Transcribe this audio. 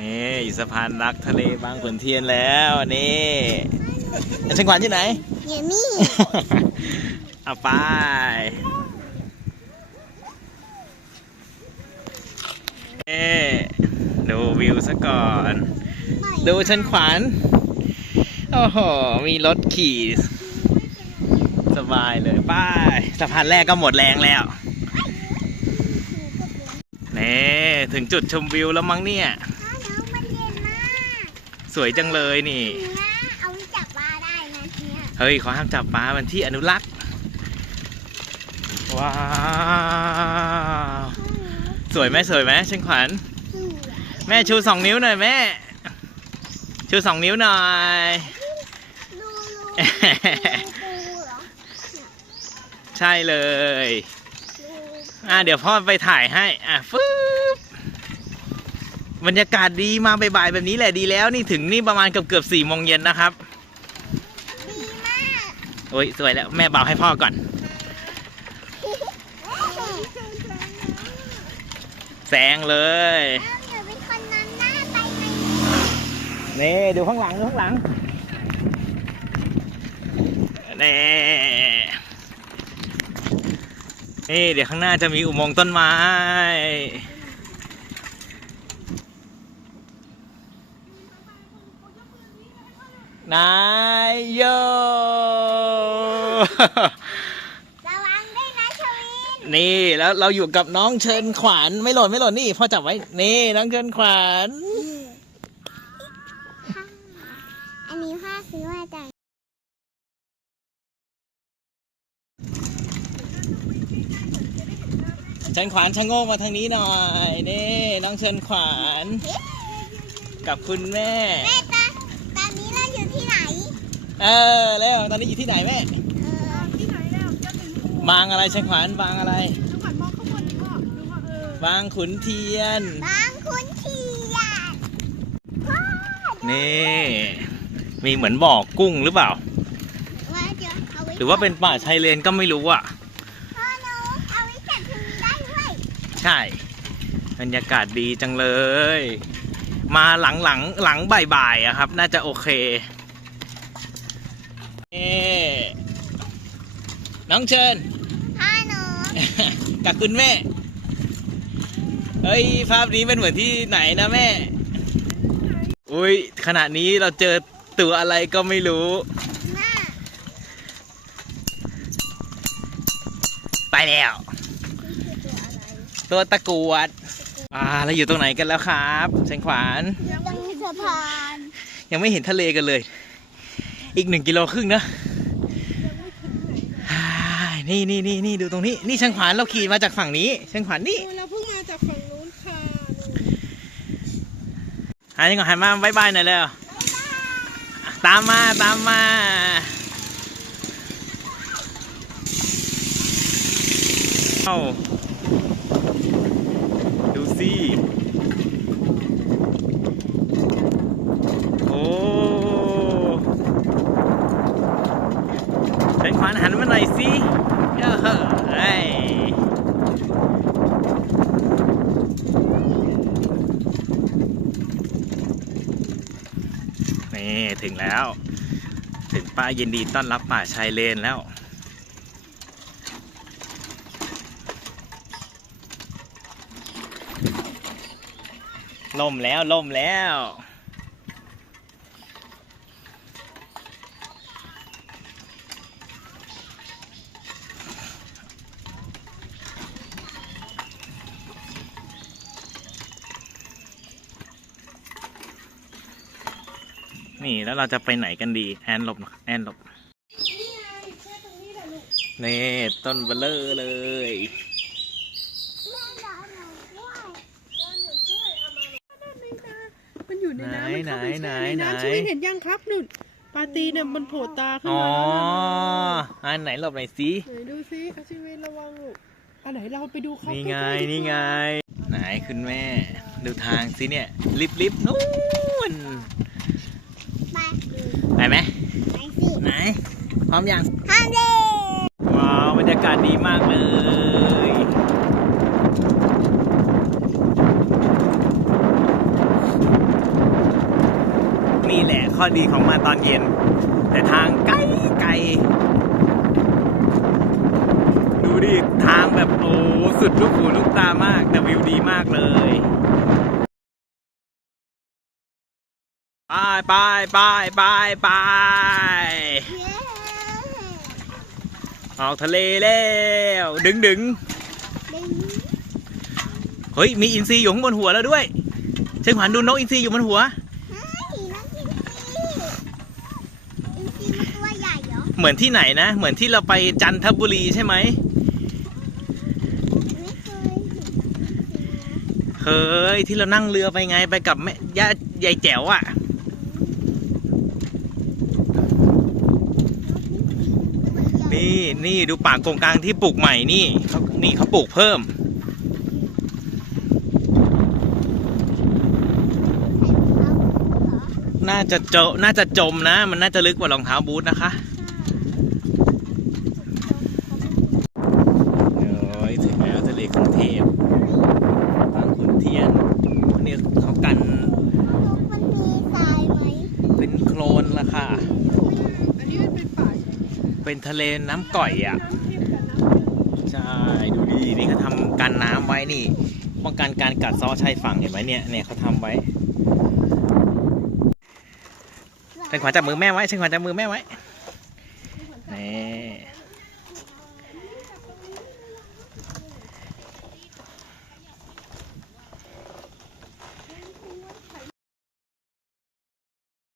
นี่อยู่สะพานรักทะเลบางขุนเทียนแล้วนี่เชียงขวัญที่ไหนเดี๋ยวนี่เอาไปเอ๊ดูวิวซะก่อน ดูเชันขวัญโอ้โห มีรถขี่ สบายเลยไป้ายสะพานแรกก็หมดแรงแล้วนี่ถึงจุดชมวิวแล้วมั้งเนี่ย น้องมันเย็นมาก สวยจังเลยนี่ นะเอาไว้จับปลาได้นะเนี่ยเฮ้ยเขาห้ามจับปลามันที่อนุรักษ์ว้าวสวยไหมสวยไหมเชียงขวัญแม่ชูสองนิ้วหน่อยแม่ ชูสองนิ้วหน่อย ดูดูดูเหรอใช่เลย ดู อะเดี๋ยวพ่อไปถ่ายให้ อะฟึ๊บ บรรยากาศดีมาบ่ายๆแบบนี้แหละดีแล้วนี่ถึงนี่ประมาณเกือบเกือบสี่โมงเย็นนะครับดีมากโอ้ยสวยแล้วแม่เบาให้พ่อก่อนแซงเลยอ้าวเดี๋ยวเป็นคนนั้นหน้าไปไหมนี่ดูข้างหลังดูข้างหลังนี่นี่เดี๋ยวข้างหน้าจะมีอุโมงค์ต้นไม้ นายโย ระวังด้วยนะชวินนี่แล้วเราอยู่กับน้องเชิญขวัญไม่หล่นไม่หล่นนี่พ่อจับไว้ นี่น้องเชิญขวัญอันนี้พ่อซื้อมาจากเชิญขวัญชะโงกมาทางนี้หน่อยนี่น้องเชิญขวัญกับคุณแม่ แม่ตาตอนนี้เราอยู่ที่ไหน เออแล้วตอนนี้อยู่ที่ไหนแม่เออที่ไหนแล้วจะถึงบางอะไรเชิญขวัญบางอะไรจังหวัดมองข้างบนนี่พ่อดูว่าเออบางขุนเทียน บางคุณเทียนพ่อนี่ มีเหมือนบ่อกุ้งหรือเปล่าว่าจะเอาไว้หรือว่าเป็นป่าชายเลนก็ไม่รู้อะพ่อหนูเอาไว้จับถึงได้ด้วยใช่ บรรยากาศดีจังเลย มาหลังหลังหลังบ่ายๆอะครับ น่าจะโอเค นี่น้องเชิญพ่อหนู กับคุณแม่ เฮ้ย ภาพนี้เป็นเหมือนที่ไหนนะแม่ อุ้ยขณะนี้เราเจอตัวอะไรก็ไม่รู้หน้าไปแล้วคือตัวอะไรตัวตะกรวด อ่าเราอยู่ตรงไหนกันแล้วครับเชงขวาน ยังมีสะพาน ยังไม่เห็นทะเลกันเลย อีกหนึ่งกิโลครึ่งนะอ่านี่นี่นี่นี่ดูตรงนี้ นี่เชงขวานเราขี่มาจากฝั่งนี้เชงขวานนี่เราเพิ่งมาจากฝั่งนู้นค่ะหันก่อนหันมาบายบายหน่อยเร็วตามมาตามมาเอ้าดูสิโอ้ เชิญขวานหันมาหน่อยสิเออเฮ้ยนี่ถึงแล้ว ถึงป้ายินดีต้อนรับป่าชายเลนแล้วล่มแล้วล่มแล้ว นี่แล้วเราจะไปไหนกันดีแอนหลบหน่อยแอนหลบนี่ต้นเบลเลอร์เลยมันอยู่ในน้ำมันเข้าไปไหนแช่ในไหนน้ำไหนชวินเห็นยังครับนุ่นปลาตีเนี่ยมันโผล่ตาขึ้นอ๋อมาแล้วนะอันไหนหลบหน่อยสิไหนดูซิอาชีวินระวังลูกอันไหนเราไปดูเขานี่ใกไงล้ๆดีกว่านี่ไง ไหนคุณแม่ ดูทางสิเนี่ยลิบลิบนู่น ไปไปไหมไปสิไหนพร้อมยังทางเดีว้าวบรรยากาศดีมากเลยนข้อดีของมาตอนเย็น แต่ทางไกลไกลดูดิทางแบบโอ้สุดลูกหูลูกตามากแต่วิวดีมากเลย ไปไปไปไปไปเย้ออกทะเลแล้ว ดึงดึงเฮ้ย มีอินทรีอยู่ข้างบนหัวแล้วด้วยเชิงขวัญดูนกอินทรีอยู่บนหัวเฮ้ยน้องกินซีอินซีตัวใหญ่เหรอเหมือนที่ไหนนะ เหมือนที่เราไปจันทบุรีใช่ไหมไม่เคยเห็นอินซีนะเคยที่เรานั่งเรือไปไงไปกับแม่ยายายแจ๋วอะ่ะ นี่นี่ดูป่ากงกลางที่ปลูกใหม่นี่เขานี่เขาปลูกเพิ่ม น่าจะโจน่าจะจมนะ มันน่าจะลึกกว่ารองเท้าบูทนะคะโอ้ยถึงแล้วทะเลกรุงเทพบางขุนเทียนนี่เขากัน มันมีทรายไหม เป็นโคลนละค่ะ อันนี้มันเป็นป่าชาย เป็นทะเลน้ำก่อยอะใช่ดูดีนี่เขาทำกันน้ำไว้นี่ป้องกันการกัดเซ้อชายฝั่งเห็นไหมเนี่ยเนี่ยเขาทำไว้เชิญขวาจับมือแม่ไว้เชิญขวาจับมือแม่ไว้นี่